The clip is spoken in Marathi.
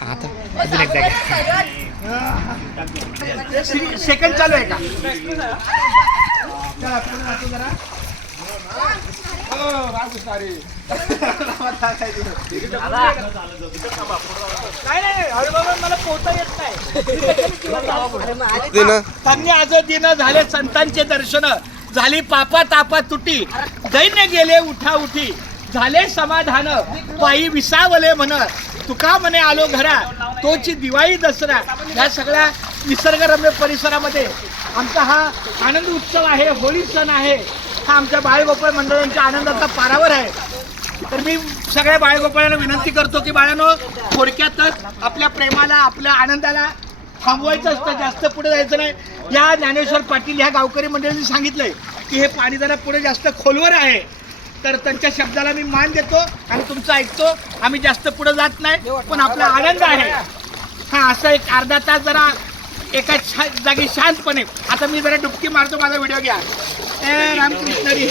हा, आता अजून एकदा घ्या. सेकंड चालू आहे का? चला, पुढे वाचू जरा. रामकृष्ण हरी. नाही नाही हळूहळू मला पोहता येत नाही. ते ना. त्यांनी आज दिन झाले संतांचे दर्शन. झाली पापा तापा तुटी. दैन्य गेले उठा उठी. झाले समाधान. पायी विसावले म्हण तुका म्हणे आलो घरा तोची दिवाळी दसरा या सगळ्या निसर्गरम्य परिसरामध्ये आमचा हा आनंद उत्सव आहे होळी सण आहे. हा आमच्या बाळगोपाळ मंडळांच्या आनंदाचा पारावर आहे. तर मी सगळ्या बाळगोपाळांना विनंती करतो की बाळांनो थोडक्यातच आपल्या प्रेमाला आपल्या आनंदाला थांबवायचं असतं जास्त पुढे जायचं नाही. या ज्ञानेश्वर पाटील ह्या गावकरी मंडळींनी सांगितलंय की हे पाणी जरा पुढे जास्त खोलवर आहे. तर त्यांच्या शब्दाला मी मान देतो आणि तुमचं ऐकतो. आम्ही जास्त पुढे जात नाही पण आपला आनंद आहे. हा असं एक अर्धा तास जरा एका छा- जागी शांतपणे. आता मी जरा डुबकी मारतो माझा व्हिडिओ घ्या. ए रामकृष्णरी